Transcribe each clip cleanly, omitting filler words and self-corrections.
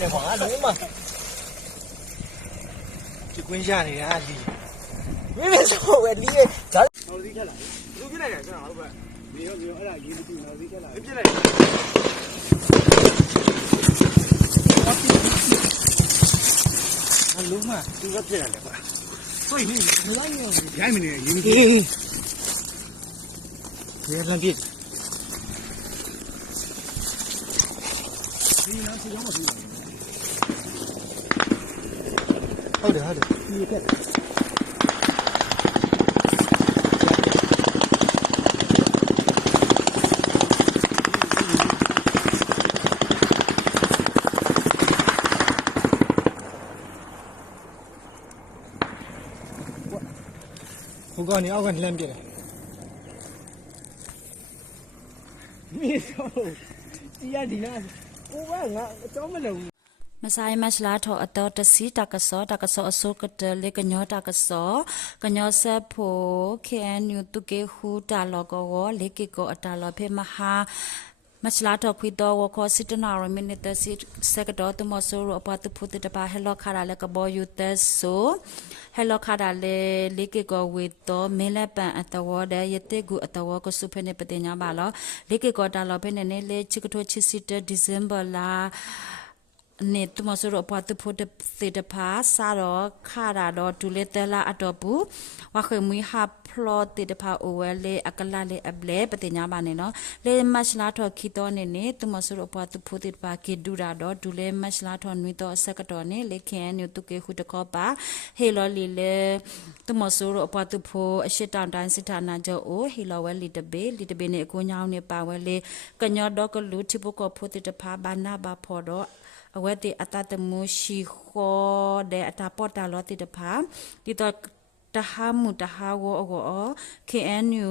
တယ်ကွာလုံးမဒီကွင်းရနေရလီမင်းမစောပဲလီရဲ့ဒါတော်စီးခက်လာလူပြလိုက်တယ်ကျွန်တော်ဟုတ်ပဲမြေရောအဲ့ဒါရေးမကြည့်တော့စီးခက်လာပြလိုက်အလုံးမသူကပြရတယ်ကွာဟိုင်းမလိုက်ရောရိုင်းမနေရေးမကြည့်ရေလမ်းပြဒီနားစီရောမပြီးဟုတ်တယ်ဒီကက်ဟိုကနေအောက်ကနေလမ်းပြတယ်မင်းဆိုဒီရဒီနာကိုကငါအကြောင်းမလုပ်ဘူးမဆိုင်မစလာထောအတော်တစီတကဆောအစိုးကတလေကညောတကဆောကညောဆက်ဖို့ KNU တုကေဟူတာလောကောလေကေကောအတာလောဖေမဟာမစလာတော့ခွေတော့ဝခေါ်စစ်တနာရမီနစ်တစီစကတော့တမဆိုရအပတ်ဖုတ်တပါဟဲလောခါရလကဘောယူတက်ဆိုဟဲလောခါရလေလေကေကောဝေတော့မင်းလက်ပန်အတဝတဲ့ယတိကူအတဝကစုဖနေပတင်ညာပါလောလေကေကောတာလောဖေနေနေလေချစ်ကထိုချစ်စစ်ဒီဇင်ဘာလာနေတမဆိုရအပတ်ဖို့တဲ့စေတပါစာတော့ခါရတော့ဒူလေတလာအတော့ဘူးဝခွေမွေဟာဖလော့တေတဖာအိုဝဲလေအကလာလေအပလေပတင်ညာပါနေနော်လေမတ်လာထော်ခီတော့နေတမဆိုရအပတ်ဖို့တေတပါကေဒူရာတော့ဒူလေမတ်လာထော်နွေတော့ဆက်ကတော့နေလေခင်ညတုကေခုတကောပါဟေလော်လီလေတမဆိုရအပတ်ဖို့အရှိတောင်တိုင်းစစ်ဌာနချုပ်အိုဟေလော်ဝဲလီတဘေနေအကိုညောင်းနေပါဝဲလေကညောတော့ကလူတိပုကောဖို့တေတဖာဘာနာဘာဖော်တော့အဝဲတိအတတမှုရှိခောတဲ့အတာပေါ်တာလောတိတဖာဒီတော့တဟာမူတဟာဝအော KNU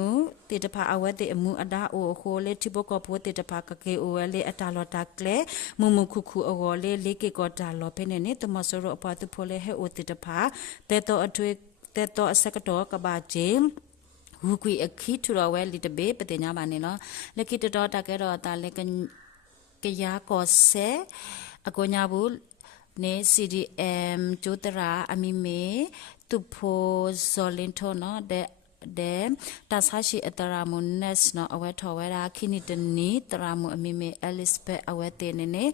တိတဖာအဝဲတိအမှုအဒါအိုခိုလေတိဘကောပိုတိတဖာကကေအိုလေအတာလောတာကလေမူမခုခုအောလေလေကေကောတာလောဖ ne နေတမဆိုရအပတ်ဖိုလေဟဲအိုတိတဖာတဲတော့အထွေတဲတော့အစကတော့ကဘာဂျေဟူကွီအခီထူတော်ဝဲလီတဘေပတင်ညာပါနေနော်လက်ကိတတော်တကဲတော့တာလေကရာကောဆဲအကိုညာဘူးနေ CDM ကျိုတရာအမီမေတူဖိုဇောလင်ထိုနော်တဲ့တာဆာရှိအတရာမွန်နက်နော်အဝဲထော်ဝဲရာခိနိတနီတရာမွအမီမေအဲလစ်ဘက်အဝဲတေနေနေ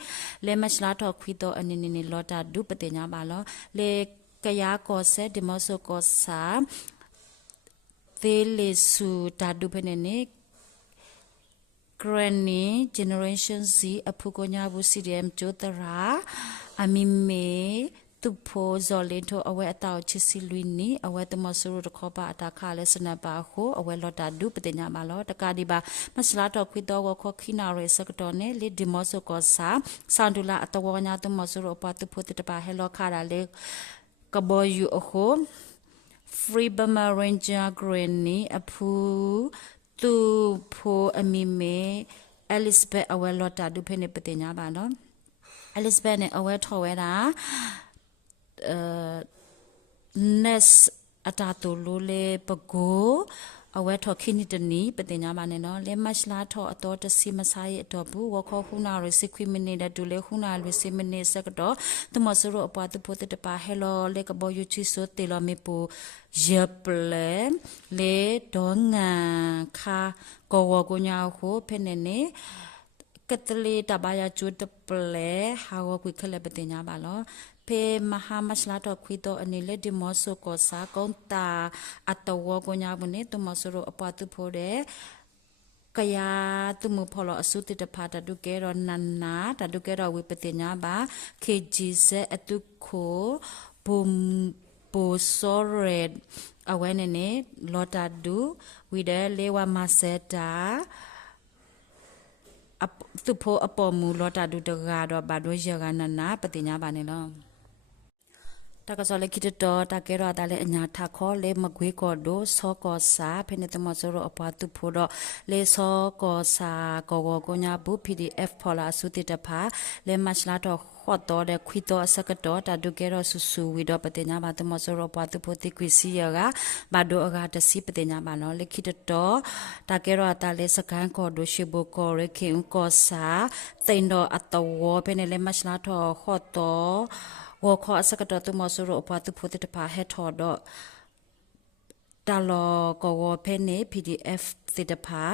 လေမချလာထော်ခွီတော့အနီနီလော်တာဒုပတေညာပါလောလေကရာကောဆဲဒီမောဆိုကောစာသေးလေစုတာဒုဖနေနေ Granny Generation Z အဖုကိုညာဘူး CDM ကျိုတရာအမီမေတူဖိုဇော်လင်ထိုအဝဲအတောက်ချစ်စီလွီနီအဝဲတမဆူရတခောပါအတာခါလဲစနပါခိုအဝဲလော်တာဒုပတင်ညာမလောတကာဒီပါမစလာတော့ခွေတော့ခောခိနာရဲစကတော်နေလေဒီမောဆိုကောစာစန်ဒူလာအတဝညာတမဆူရပတူဖိုတပါဟဲလောခါရလေကဘောယူအခု Free Burma Ranger Granny အဖူတူဖိုအမီမေElizabeth အဝဲလော်တာဒုဖေနေပတင်ညာပါနော် Elizabeth နဲ့အဝဲထော်ဝဲတာness အတာတူလိုလေပကိုအဝဲထော်ခိနိတနီပတင်ညာပါနဲ့နော်လေမတ်လာထော်အတော်တစီမဆိုင်အတော်ဘူးဝခေါခုနာရစီခွီမနီတဲ့ဒူလေခုနာရစီမနီစကတော့တမဆရအပွားတပိုတတပါဟဲလောလေကဘောယူချီဆိုတေလမေပူရပလေလေဒေါငန်ခါကောဝကိုညာခိုဖဲနေနေကတလေတဘာယာချူတပလေဟာဝကွိခလက်ပတင်ညာပါလောဖေမဟာမစလာတော့ခွီတော့အနေလေဒီမော့ဆိုကောစာကွန်တာအတဝကိုညာဘူးနေတမဆရအပွားတဖို့တဲ့ကယာตุมุพอลอสุติตภาตดุเกรนันนาตดุเกรวิปติญญาบา KGZ อตุโคบุมโปโซเรดอเวเนเนลอตาดุวิเดเลวามาเซตาตุโพอปอมูลอตาดุตกาดอบาดวยยกานันนาปติญญาบาเนลอ ตากะซอเลคิดตอตาเกรอตาเลอญาทาขอเลมะกวยกอโดซอกอสาเพเนตมอซโรอปาตุโพดเลซอกอสากอโกญาบุ PDF พอลาสุติตภาเลมัชลาตอขอตอเดควิตอสกตอตาดุเกรอสุสุวิดอปเตญาบาตมอซโรปาตุโพติควิซียกาบาโดอากาตสิปเตญาบาลอเลคิดตอตาเกรอตาเลสกันกอโดชิโบกอเรเคอุกอสาเตนดออัตวอเพเนเลมัชลาตอขอตอวอขอสกตอตุมอสโรปาตุโพติตภาเฮทอดอตาลอกวเพเน PDF ติดภา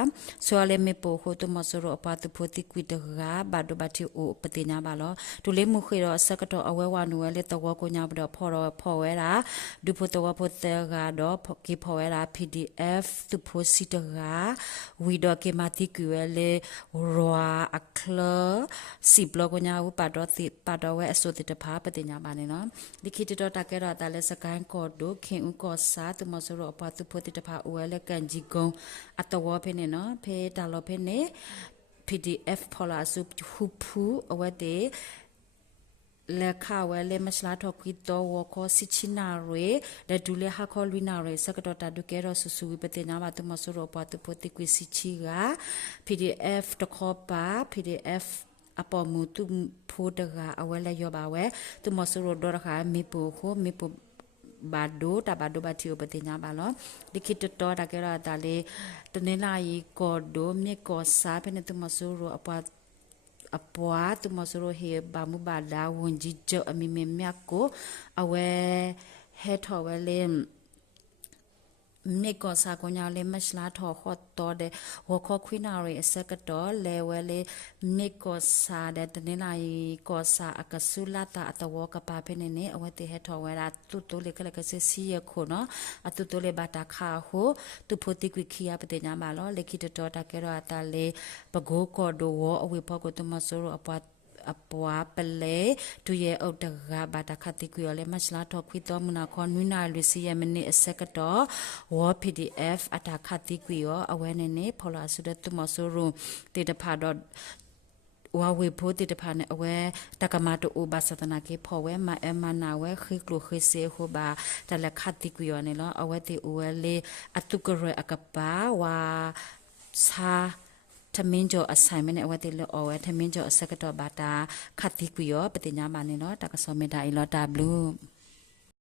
ส่วนเลเมโปโคตุมอสโรปาตุโพติกวิดกาบาดบาติโอปติญาบาลอตุเลมุเขรอสกตออเววานูเวเลตวโกญาบดอพอรอพอเวราดูโพตวโพเตกาดอกิพอเวรา PDF ตุโพสิตกาวิดอเกมาติกุเวเลรัวอัคลสิบลโกญาอุปาดอติปาดอเวอสุติตภาปติญาบาเนเนาะลิขิตตอตะเกรอตาเลสกันกอดโดเขอุกอสาตุมอสโรปาตุโพติตภาอเวเลกันจิกงอัตวเพเนเนาะเพตาลเพเน PDF พอลาสุฮุพูอเวเตเลขาเวเลมัชลาทอกิโตวอคอสิชินาเรเดดูเลฮาคอลินาเรสกตอตาดูเกรอสุสุวิปเตญามาตุมอสโรปาตุโพติกวิสิชิกา PDF ตะคอปา PDFอปอมูตุพูดกาอเวลยอบาเวตุมอสโรดอรคามีปูโคมีปูบาดูตาบาดูบาทิโอปติญาบาลอดิคิตตอตาเกราตาเลตเนลายกอโดเมกอซาเพเนตุมอสโรอปาปัวตุมอสโรเฮบามุบาดาวนจิจอมิเมเมียโกอเวเฮทอเวเลเมกอซาโกญาเลมัชลาทอขอตอเดหัวข้อควินาเรสกตอเลเวเลเมกอซาเดตเนไลกอซาอากาสุลาตาอัตวกปาเพเนเนอเวติเฮทอเวลาตุโตเลกะเลกะเซซียโคเนาะอตุโตเลบาตาคาโฮตุโพติกวิคียาปเตญามาลอเลคิตตอตาเกรอตาเลปโกกอโดวอเวพอกตุมโซโรอปาอปวาเปเลตุเยอดกาบาตาคติกุยเลมัชลาทอควิตอมุนาคอนนุนาลุซียมเนเอเซกตอวอ PDF อตาคติกุยอเวเนเนพอลาสุดตุมอสุรุติตพาดวาเวโพติตพาเนอเวตากามาโตโอบาสตนาเกพอเวมาเอมานาเวคือกลัวคือเซโฮบาตะละคติกุยเนลอเวติอเวเลอตุกเรอกปาวาซาทมินโจอไซเมนเอวติเลอเวทมินโจอสกตอบาตาคัติกุยอปติญาบานิโนตากะซอเมดาอิโลตาบลู